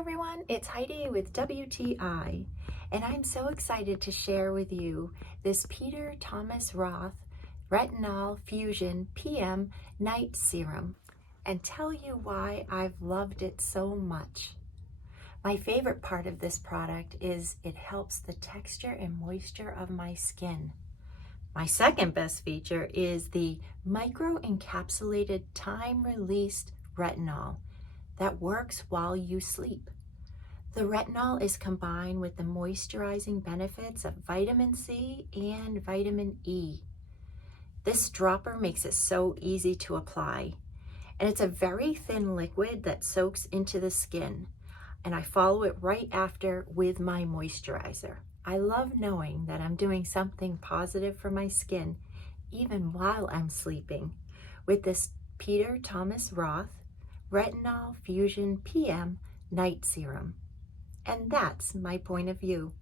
everyone, it's Heidi with WTI, and I'm so excited to share with you this Peter Thomas Roth Retinol Fusion PM Night Serum and tell you why I've loved it so much. My favorite part of this product is it helps the texture and moisture of my skin. My second best feature is the microencapsulated time-released retinol that works while you sleep. The retinol is combined with the moisturizing benefits of vitamin C and vitamin E. This dropper makes it so easy to apply, and it's a very thin liquid that soaks into the skin, and I follow it right after with my moisturizer. I love knowing that I'm doing something positive for my skin even while I'm sleeping with this Peter Thomas Roth Retinol Fusion PM Night Serum. And that's my point of view.